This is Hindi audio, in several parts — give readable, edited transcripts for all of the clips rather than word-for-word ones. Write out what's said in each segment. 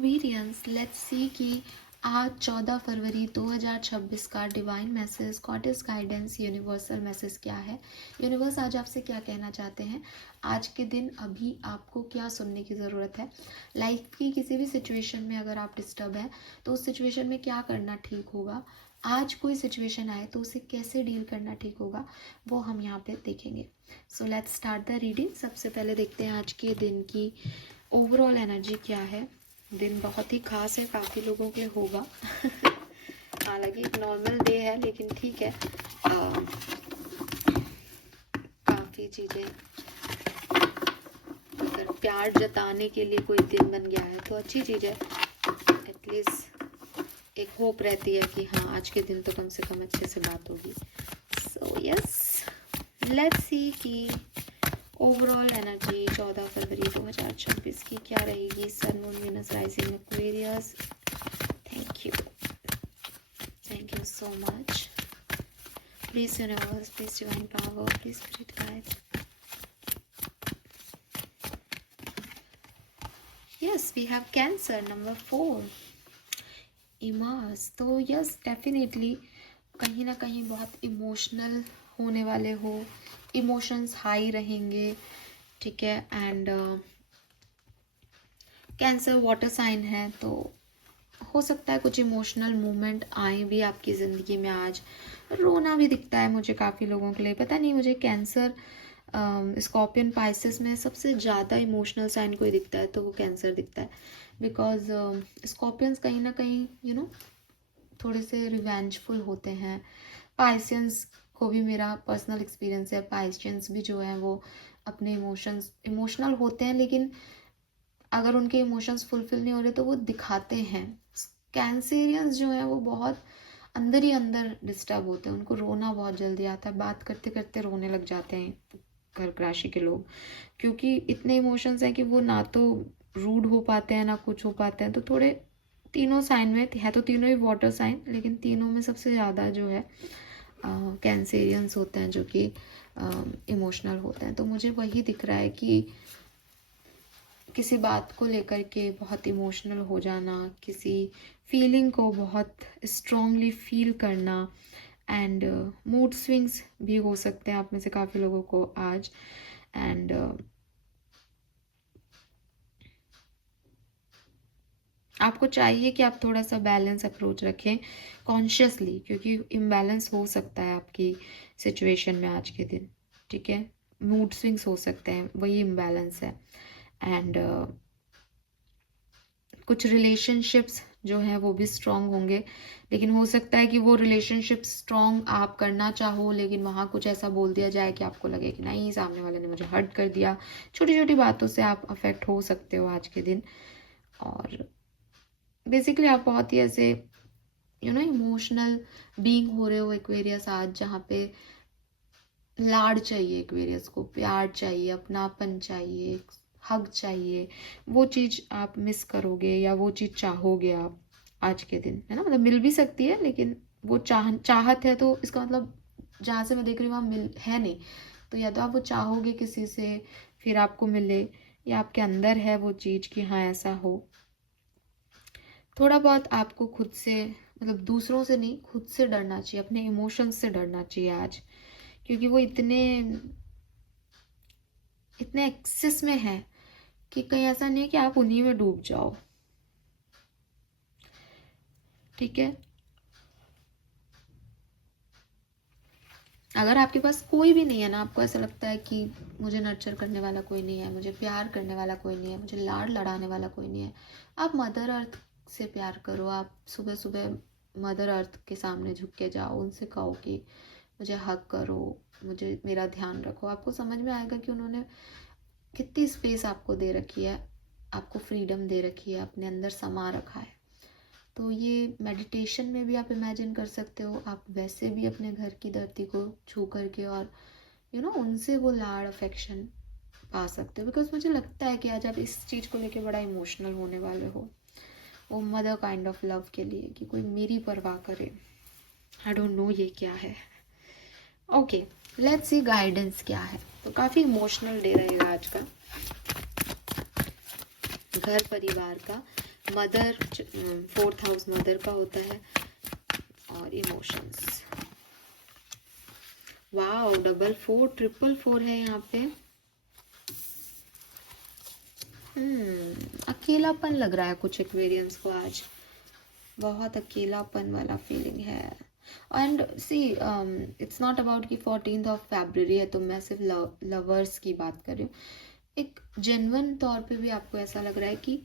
एक्वेरियंस, लेट्स सी कि आज 14 फरवरी 2026 का divine message, goddess guidance, universal message क्या है। यूनिवर्स आज आपसे क्या कहना चाहते हैं आज के दिन, अभी आपको क्या सुनने की ज़रूरत है। लाइफ की किसी भी सिचुएशन में अगर आप डिस्टर्ब हैं तो उस सिचुएशन में क्या करना ठीक होगा। आज कोई सिचुएशन आए तो उसे कैसे डील करना ठीक होगा, वो हम यहाँ पे देखेंगे। So let's start the reading. सबसे पहले देखते हैं आज के दिन की ओवरऑल एनर्जी क्या है। दिन बहुत ही खास है, काफ़ी लोगों के लिए होगा। हालांकि एक नॉर्मल डे है, लेकिन ठीक है, काफ़ी चीज़ें, अगर प्यार जताने के लिए कोई दिन बन गया है तो अच्छी चीज़ है। एटलीस्ट एक होप रहती है कि हाँ, आज के दिन तो कम से कम अच्छे से बात होगी। सो यस, लेट्स सी कि ओवरऑल एनर्जी 14 फरवरी 2026 की क्या रहेगी। Sun, moon, Venus, rising, Aquarius. Thank you so much. Please universe, please divine power, please spirit guide. Yes, we have cancer number 4 immerse. तो यस, डेफिनेटली कहीं ना कहीं बहुत इमोशनल होने वाले हो, इमोशंस हाई रहेंगे, ठीक है। एंड कैंसर वाटर साइन है, तो हो सकता है कुछ इमोशनल मोमेंट आए भी आपकी ज़िंदगी में। आज रोना भी दिखता है मुझे काफ़ी लोगों के लिए, पता नहीं, मुझे कैंसर, स्कॉर्पियन, पाइसेस में सबसे ज़्यादा इमोशनल साइन कोई दिखता है तो वो कैंसर दिखता है। बिकॉज स्कॉर्पियंस कहीं ना कहीं थोड़े से रिवेंजफुल होते हैं। पाइसियंस को भी मेरा पर्सनल एक्सपीरियंस है, पाइसियंस भी जो है वो अपने इमोशनल होते हैं, लेकिन अगर उनके इमोशंस फुलफिल नहीं हो रहे तो वो दिखाते हैं। कैंसेरियंस जो है वो बहुत अंदर ही अंदर डिस्टर्ब होते हैं, उनको रोना बहुत जल्दी आता है, बात करते करते रोने लग जाते हैं कर्क राशि के लोग, क्योंकि इतने इमोशंस हैं कि वो ना तो रूड हो पाते हैं ना कुछ हो पाते हैं। तो थोड़े तीनों साइन में है, तो तीनों ही वाटर साइन, लेकिन तीनों में सबसे ज़्यादा जो है कैंसेरियंस होते हैं जो कि इमोशनल होते हैं। तो मुझे वही दिख रहा है कि किसी बात को लेकर के बहुत इमोशनल हो जाना, किसी फीलिंग को बहुत स्ट्रांगली फील करना, एंड मूड स्विंग्स भी हो सकते हैं आप में से काफ़ी लोगों को आज। एंड आपको चाहिए कि आप थोड़ा सा बैलेंस अप्रोच रखें कॉन्शियसली, क्योंकि इम्बैलेंस हो सकता है आपकी सिचुएशन में आज के दिन, ठीक है। मूड स्विंग्स हो सकते हैं, वही इम्बैलेंस है। एंड कुछ रिलेशनशिप्स जो हैं वो भी स्ट्रॉन्ग होंगे, लेकिन हो सकता है कि वो रिलेशनशिप स्ट्रॉन्ग आप करना चाहो, लेकिन वहाँ कुछ ऐसा बोल दिया जाए कि आपको लगे कि नहीं, सामने वाले ने मुझे हर्ट कर दिया। छोटी छोटी बातों से आप अफेक्ट हो सकते हो आज के दिन। और बेसिकली आप बहुत ही ऐसे इमोशनल बीइंग हो रहे हो एक्वेरियस आज, जहाँ पे लाड चाहिए, एक्वेरियस को प्यार चाहिए, अपनापन चाहिए, हग चाहिए। वो चीज़ आप मिस करोगे या वो चीज़ चाहोगे आप आज के दिन, है ना। मतलब मिल भी सकती है, लेकिन वो चाहत है, तो इसका मतलब जहाँ से मैं देख रही हूँ वहाँ मिल है नहीं। तो या तो आप वो चाहोगे किसी से फिर आपको मिले, या आपके अंदर है वो चीज़ कि हाँ ऐसा हो। थोड़ा बहुत आपको खुद से, मतलब दूसरों से नहीं, खुद से डरना चाहिए, अपने इमोशंस से डरना चाहिए आज, क्योंकि वो इतने एक्सेस में है कि कहीं ऐसा नहीं है कि आप उन्हीं में डूब जाओ, ठीक है। अगर आपके पास कोई भी नहीं है ना, आपको ऐसा लगता है कि मुझे नर्चर करने वाला कोई नहीं है, मुझे प्यार करने वाला कोई नहीं है, मुझे लाड लड़ाने वाला कोई नहीं है, आप मदर अर्थ से प्यार करो। आप सुबह सुबह मदर अर्थ के सामने झुक के जाओ, उनसे कहो कि मुझे हक करो, मुझे मेरा ध्यान रखो। आपको समझ में आएगा कि उन्होंने कितनी स्पेस आपको दे रखी है, आपको फ्रीडम दे रखी है, अपने अंदर समा रखा है। तो ये मेडिटेशन में भी आप इमेजिन कर सकते हो, आप वैसे भी अपने घर की धरती को छू करके और उनसे वो लाड अफेक्शन पा सकते हो। बिकॉज मुझे लगता है कि आज आप इस चीज़ को लेके बड़ा इमोशनल होने वाले हो, वो मदर काइंड ऑफ लव के लिए, कि कोई मेरी परवाह करे। आई डोंट नो ये क्या है। ओके, लेट्स सी गाइडेंस क्या है। तो काफ़ी इमोशनल डे रहेगा आज का, घर परिवार का मदर, 4th हाउस मदर का होता है। और इमोशंस, वाओ, 444 444 है यहाँ पे। अकेलापन लग रहा है कुछ एक्वेरियंस को आज, बहुत अकेलापन वाला फीलिंग है। And see, it's not about कि 14th ऑफ फरवरी है तो मैं सिर्फ लवर्स की बात कर रही हूँ। एक जेन्युइन तौर पे भी आपको ऐसा लग रहा है कि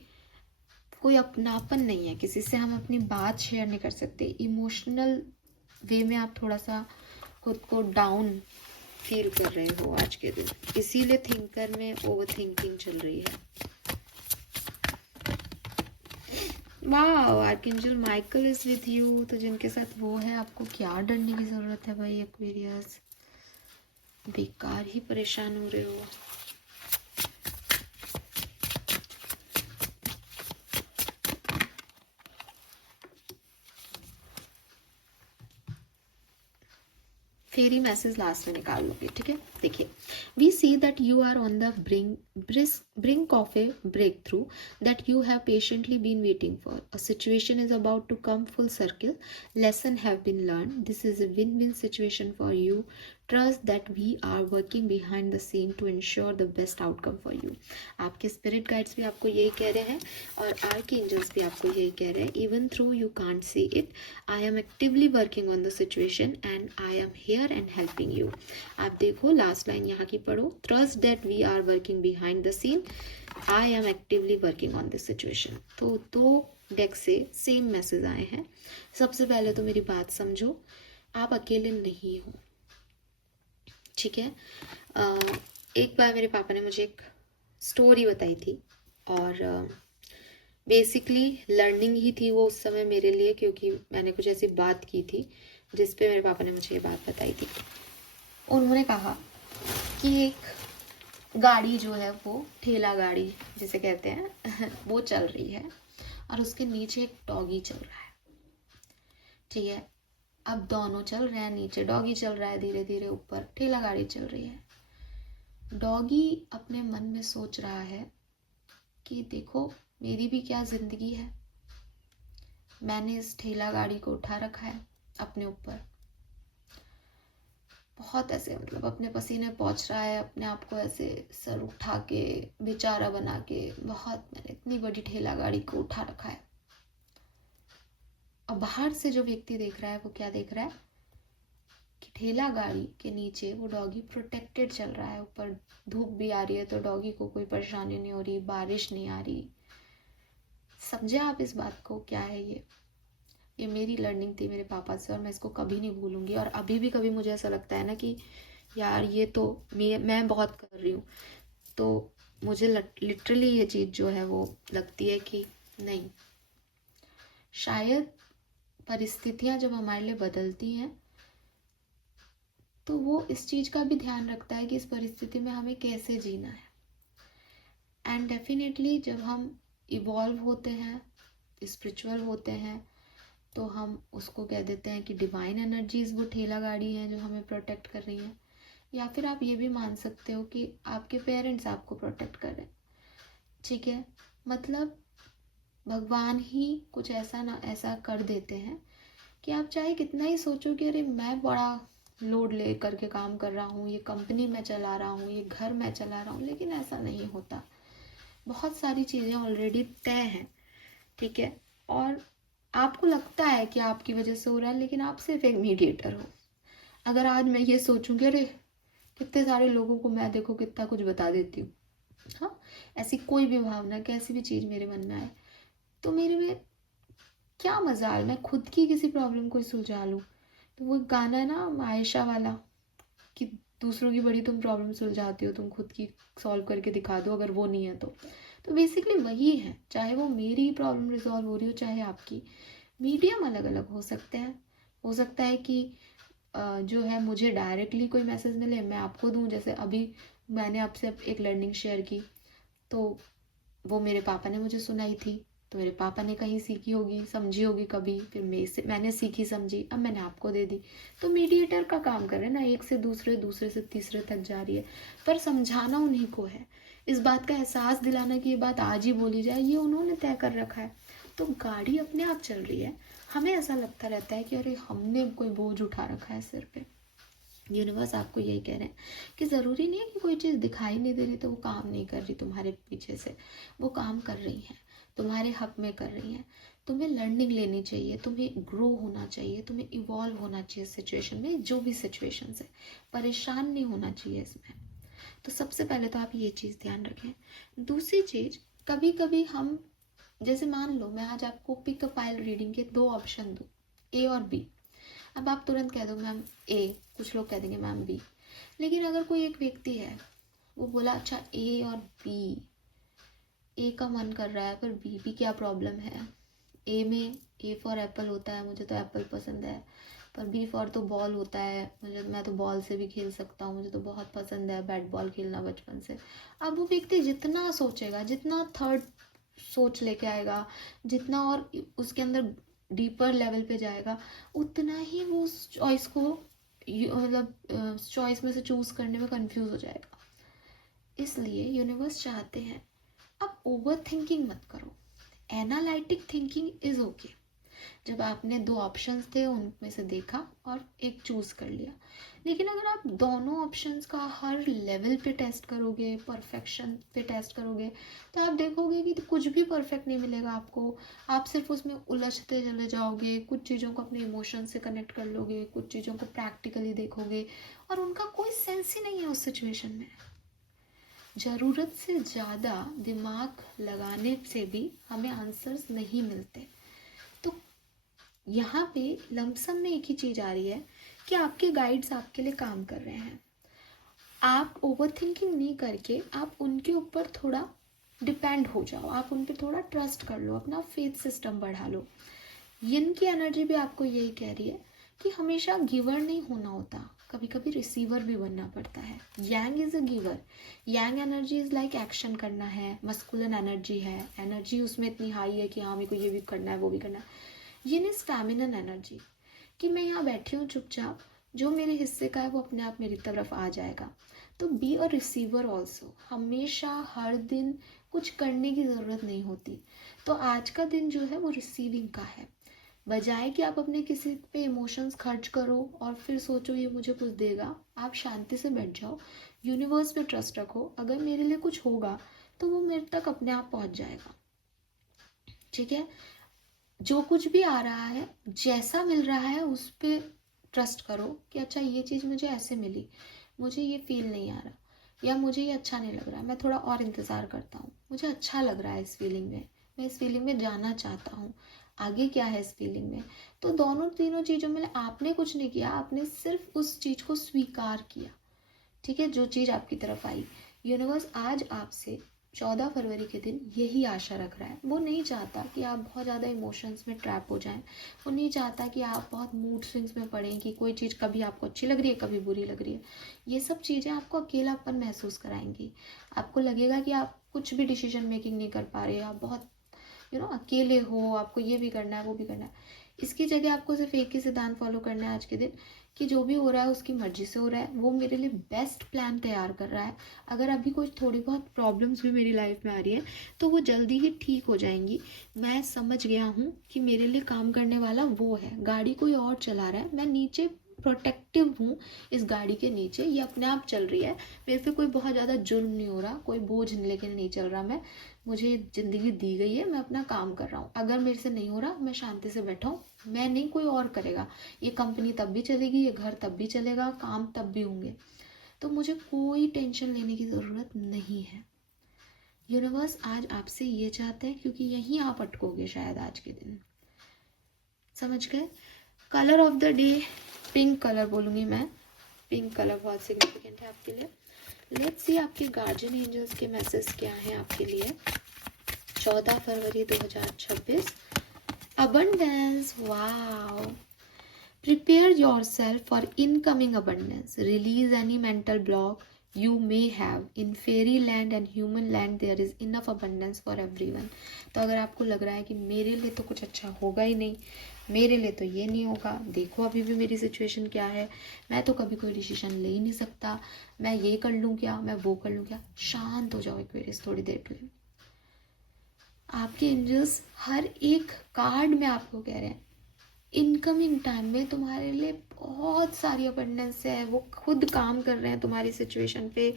कोई अपनापन नहीं है, किसी से हम अपनी बात शेयर नहीं कर सकते। इमोशनल वे में आप थोड़ा सा खुद को डाउन फील कर रहे हो आज के दिन, इसीलिए थिंकर में ओवर थिंकिंग चल रही है। वाह, archangel Michael is with you, तो जिनके साथ वो है आपको क्या डरने की जरूरत है भाई एक्वेरियस, बेकार ही परेशान हो रहे हो। फेरी मैसेज लास्ट में निकाल लोगे, ठीक है। देखिए, we see that you are on the brink of a breakthrough that you have patiently been waiting for. A situation is about to come full circle. Lesson have been learned. This is a win-win situation for you. Trust that we are working behind the scene to ensure the best outcome for you. आपके स्पिरिट गाइड्स भी आपको यही कह रहे हैं और आर्कएंजल्स भी आपको यही कह रहे हैं। Even though you can't see it, I am actively working on the situation and I am here and helping you. आप देखो लास्ट लाइन यहाँ की पढ़ो, Trust that we are working behind the scene. I am actively working on this situation. तो दो डेक से सेम मैसेज आए हैं। सबसे पहले तो मेरी बात समझो, आप अकेले नहीं हो, ठीक है। एक बार मेरे पापा ने मुझे एक स्टोरी बताई थी और बेसिकली लर्निंग ही थी वो उस समय मेरे लिए, क्योंकि मैंने कुछ ऐसी बात की थी जिस पे मेरे पापा ने मुझे ये बात बताई थी। उन्होंने कहा कि एक गाड़ी जो है वो ठेला गाड़ी जिसे कहते हैं वो चल रही है और उसके नीचे एक डॉगी चल रहा है, ठीक है। अब दोनों चल रहे हैं, नीचे डॉगी चल रहा है धीरे धीरे, ऊपर ठेला गाड़ी चल रही है। डॉगी अपने मन में सोच रहा है कि देखो मेरी भी क्या जिंदगी है, मैंने इस ठेला गाड़ी को उठा रखा है अपने ऊपर, बहुत ऐसे मतलब अपने पसीने पहुंच रहा है, अपने आप को ऐसे सर उठा के बेचारा बना के, बहुत मैंने इतनी बड़ी ठेला गाड़ी को उठा रखा है। अब बाहर से जो व्यक्ति देख रहा है वो क्या देख रहा है कि ठेला गाड़ी के नीचे वो डॉगी प्रोटेक्टेड चल रहा है, ऊपर धूप भी आ रही है तो डॉगी को कोई परेशानी नहीं हो रही, बारिश नहीं आ रही। समझे आप इस बात को? क्या है ये मेरी लर्निंग थी मेरे पापा से और मैं इसको कभी नहीं भूलूंगी। और अभी भी कभी मुझे ऐसा लगता है ना कि यार ये तो मैं बहुत कर रही हूँ, तो मुझे लिटरली ये चीज़ जो है वो लगती है कि नहीं, शायद परिस्थितियां जब हमारे लिए बदलती हैं तो वो इस चीज़ का भी ध्यान रखता है कि इस परिस्थिति में हमें कैसे जीना है। एंड डेफिनेटली जब हम इवॉल्व होते हैं, स्पिरिचुअल होते हैं, तो हम उसको कह देते हैं कि डिवाइन एनर्जीज वो ठेला गाड़ी है जो हमें प्रोटेक्ट कर रही है। या फिर आप ये भी मान सकते हो कि आपके पेरेंट्स आपको प्रोटेक्ट कर रहे हैं, ठीक है। मतलब भगवान ही कुछ ऐसा ना ऐसा कर देते हैं कि आप चाहे कितना ही सोचो कि अरे मैं बड़ा लोड ले करके काम कर रहा हूँ, ये कंपनी मैं चला रहा हूँ, ये घर मैं चला रहा हूँ, लेकिन ऐसा नहीं होता। बहुत सारी चीज़ें ऑलरेडी तय हैं, ठीक है। और आपको लगता है कि आपकी वजह से हो रहा है, लेकिन आप सिर्फ एक मीडिएटर हो। अगर आज मैं ये सोचूं कि अरे कितने सारे लोगों को मैं देखो कितना कुछ बता देती हूँ, हाँ, ऐसी कोई भी भावना, कैसी भी चीज़ मेरे मन में आए, तो मेरे में क्या मजाल मैं खुद की किसी प्रॉब्लम को सुलझा लूँ। तो वो गाना है ना आयशा वाला कि दूसरों की बड़ी तुम प्रॉब्लम सुलझाती हो, तुम खुद की सॉल्व करके दिखा दो अगर वो नहीं है तो बेसिकली वही है। चाहे वो मेरी प्रॉब्लम रिजॉल्व हो रही हो चाहे आपकी, मीडियम अलग अलग हो सकते हैं। हो सकता है कि जो है मुझे डायरेक्टली कोई मैसेज मिले, मैं आपको दूं। जैसे अभी मैंने आपसे एक लर्निंग शेयर की तो वो मेरे पापा ने मुझे सुनाई थी, तो मेरे पापा ने कहीं सीखी होगी, समझी होगी कभी, फिर मैंने सीखी समझी, अब मैंने आपको दे दी। तो मीडिएटर का काम कर रहे हैं ना, एक से दूसरे, दूसरे से तीसरे तक जा रही है, पर समझाना उन्हीं को है। इस बात का एहसास दिलाना कि ये बात आज ही बोली जाए, ये उन्होंने तय कर रखा है। तो गाड़ी अपने आप चल रही है, हमें ऐसा लगता रहता है कि अरे हमने कोई बोझ उठा रखा है सिर पे। यूनिवर्स आपको यही कह रहे हैं कि ज़रूरी नहीं है कि कोई चीज़ दिखाई नहीं दे रही तो वो काम नहीं कर रही तुम्हारे पीछे से, वो काम कर रही हैं, तुम्हारे हक में कर रही हैं। तुम्हें लर्निंग लेनी चाहिए, तुम्हें ग्रो होना चाहिए, तुम्हें इवॉल्व होना चाहिए सिचुएशन में, जो भी सिचुएशन है। परेशान नहीं होना चाहिए इसमें। तो सबसे पहले तो आप ये चीज़ ध्यान रखें। दूसरी चीज़, कभी कभी हम, जैसे मान लो मैं आज आपको पिक अ फाइल रीडिंग के 2 ऑप्शन दूँ, ए और बी। अब आप तुरंत कह दो मैम ए, कुछ लोग कह देंगे मैम बी। लेकिन अगर कोई एक व्यक्ति है, वो बोला अच्छा ए और बी, ए का मन कर रहा है पर बी क्या प्रॉब्लम है? ए में ए फॉर एप्पल होता है, मुझे तो एप्पल पसंद है, पर बी फॉर तो बॉल होता है, मैं तो बॉल से भी खेल सकता हूँ, मुझे तो बहुत पसंद है बैट बॉल खेलना बचपन से। अब वो व्यक्ति जितना सोचेगा, जितना थर्ड सोच लेके आएगा, जितना और उसके अंदर डीपर लेवल पे जाएगा, उतना ही वो उस चॉइस को मतलब चॉइस में से चूज करने में कंफ्यूज हो जाएगा। इसलिए यूनिवर्स चाहते हैं आप ओवर थिंकिंग मत करो, एनालिटिक थिंकिंग इज ओके। जब आपने 2 ऑप्शंस थे उनमें से देखा और एक चूज कर लिया। लेकिन अगर आप दोनों ऑप्शंस का हर लेवल पे टेस्ट करोगे, परफेक्शन पे टेस्ट करोगे, तो आप देखोगे कि कुछ भी परफेक्ट नहीं मिलेगा आपको। आप सिर्फ उसमें उलझते चले जाओगे, कुछ चीज़ों को अपने इमोशन से कनेक्ट कर लोगे, कुछ चीज़ों को प्रैक्टिकली देखोगे और उनका कोई सेंस ही नहीं है उस सिचुएशन में। ज़रूरत से ज़्यादा दिमाग लगाने से भी हमें आंसर्स नहीं मिलते। तो यहाँ पे लमसम में एक ही चीज़ आ रही है कि आपके गाइड्स आपके लिए काम कर रहे हैं। आप ओवर थिंकिंग नहीं करके आप उनके ऊपर थोड़ा डिपेंड हो जाओ, आप उन पर थोड़ा ट्रस्ट कर लो, अपना फेथ सिस्टम बढ़ा लो। यिन की एनर्जी भी आपको यही कह रही है कि हमेशा गिवर नहीं होना होता, कभी कभी रिसीवर भी बनना पड़ता है। Yang is a giver. Yang energy is like action करना है, मस्कुलिन एनर्जी है, एनर्जी उसमें इतनी हाई है कि हाँ मेरे को ये भी करना है वो भी करना है। ये नहीं स्टैमिनन एनर्जी कि मैं यहाँ बैठी हूँ चुपचाप, जो मेरे हिस्से का है वो अपने आप मेरी तरफ आ जाएगा। तो बी अ रिसीवर ऑल्सो, हमेशा हर दिन कुछ करने की ज़रूरत नहीं होती। तो आज का दिन जो है वो रिसीविंग का है। बजाय कि आप अपने किसी पे इमोशंस खर्च करो और फिर सोचो ये मुझे कुछ देगा, आप शांति से बैठ जाओ, यूनिवर्स पे ट्रस्ट रखो, अगर मेरे लिए कुछ होगा तो वो मेरे तक अपने आप पहुँच जाएगा। ठीक है, जो कुछ भी आ रहा है, जैसा मिल रहा है उस पर ट्रस्ट करो कि अच्छा ये चीज़ मुझे ऐसे मिली, मुझे ये फील नहीं आ रहा, या मुझे ये अच्छा नहीं लग रहा, मैं थोड़ा और इंतज़ार करता हूँ, मुझे अच्छा लग रहा है इस फीलिंग में, मैं इस फीलिंग में जाना चाहता हूँ, आगे क्या है इस फीलिंग में। तो दोनों तीनों चीज़ों में आपने कुछ नहीं किया, आपने सिर्फ उस चीज़ को स्वीकार किया। ठीक है, जो चीज़ आपकी तरफ आई। यूनिवर्स आज आपसे 14 फरवरी के दिन यही आशा रख रहा है। वो नहीं चाहता कि आप बहुत ज़्यादा इमोशंस में ट्रैप हो जाएं, वो नहीं चाहता कि आप बहुत मूड स्विंग्स में पड़ें कि कोई चीज़ कभी आपको अच्छी लग रही है कभी बुरी लग रही है। ये सब चीज़ें आपको अकेलापन महसूस कराएंगी, आपको लगेगा कि आप कुछ भी डिसीजन मेकिंग नहीं कर पा रहे, आप बहुत अकेले हो, आपको ये भी करना है वो भी करना है। इसकी जगह आपको सिर्फ एक ही सिद्धांत फॉलो करना है आज के दिन कि जो भी हो रहा है उसकी मर्जी से हो रहा है, वो मेरे लिए बेस्ट प्लान तैयार कर रहा है। अगर अभी कुछ थोड़ी बहुत प्रॉब्लम्स भी मेरी लाइफ में आ रही है तो वो जल्दी ही ठीक हो जाएंगी। मैं समझ गया हूँ कि मेरे लिए काम करने वाला वो है, गाड़ी कोई और चला रहा है, मैं नीचे प्रोटेक्टिव हूँ इस गाड़ी के नीचे, ये अपने आप चल रही है, मेरे पे कोई बहुत ज़्यादा जुर्म नहीं हो रहा, कोई बोझ लेके नहीं चल रहा, मैं, मुझे ज़िंदगी दी गई है, मैं अपना काम कर रहा हूँ, अगर मेरे से नहीं हो रहा मैं शांति से बैठा हूँ, मैं नहीं कोई और करेगा, ये कंपनी तब भी चलेगी, ये घर तब भी चलेगा, काम तब भी होंगे, तो मुझे कोई टेंशन लेने की ज़रूरत नहीं है। यूनिवर्स आज आपसे ये चाहते हैं क्योंकि यहीं आप अटकोगे शायद आज के दिन। समझ गए? Colour of the day pink colour बोलूँगी मैं, पिंक कलर बहुत सिग्निफिकेंट है आपके लिए। लेट्स सी आपके गार्जियन एंजल्स के मैसेज क्या हैं आपके लिए 14 फरवरी 2026। Abundance, wow. Prepare yourself for incoming abundance. Release any mental block you may have. In fairyland and human land there is enough abundance for everyone. तो अगर आपको लग रहा है कि मेरे लिए तो कुछ अच्छा होगा ही नहीं, मेरे लिए तो ये नहीं होगा, देखो अभी भी मेरी सिचुएशन क्या है, मैं तो कभी कोई डिसीजन ले ही नहीं सकता, मैं ये कर लूँ क्या, मैं वो कर लूँ क्या, शांत हो जाओ एक्वेरियस थोड़ी देर के लिए। आपके एंजल्स हर एक कार्ड में आपको कह रहे हैं इनकमिंग टाइम में तुम्हारे लिए बहुत सारी अबंडेंस है, वो खुद काम कर रहे हैं तुम्हारी सिचुएशन पे,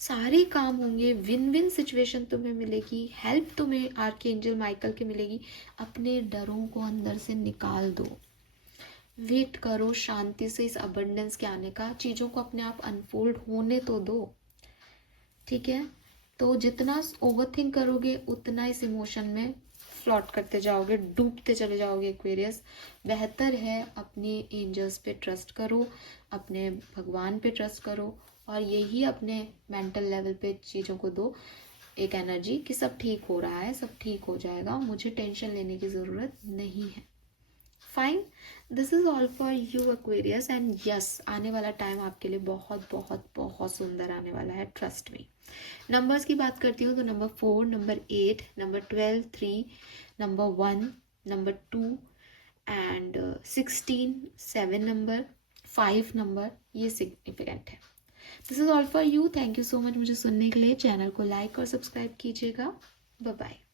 सारे काम होंगे, विन विन सिचुएशन तुम्हें मिलेगी, हेल्प तुम्हें आर्कएंजल माइकल की मिलेगी। अपने डरों को अंदर से निकाल दो, वेट करो शांति से इस अबंडेंस के आने का, चीज़ों को अपने आप अनफोल्ड होने तो दो, ठीक है। तो जितना ओवर थिंक करोगे उतना इस इमोशन में फ्लॉट करते जाओगे, डूबते चले जाओगे एक्वेरियस। बेहतर है अपने एंजल्स पे ट्रस्ट करो, अपने भगवान पे ट्रस्ट करो, और यही अपने मेंटल लेवल पे चीज़ों को दो एक एनर्जी कि सब ठीक हो रहा है, सब ठीक हो जाएगा, मुझे टेंशन लेने की ज़रूरत नहीं है। Fine, this is all for you Aquarius, and yes, आने वाला टाइम आपके लिए बहुत बहुत बहुत सुंदर आने वाला है, ट्रस्ट मी। नंबर्स की बात करती हूँ तो number 4, number 8, number 12, 3, number 1, number 2 and 16, 7 number, 5 number, ये सिग्निफिकेंट है। This is all for you. Thank you so much मुझे सुनने के लिए। चैनल को लाइक और सब्सक्राइब कीजिएगा। Bye bye.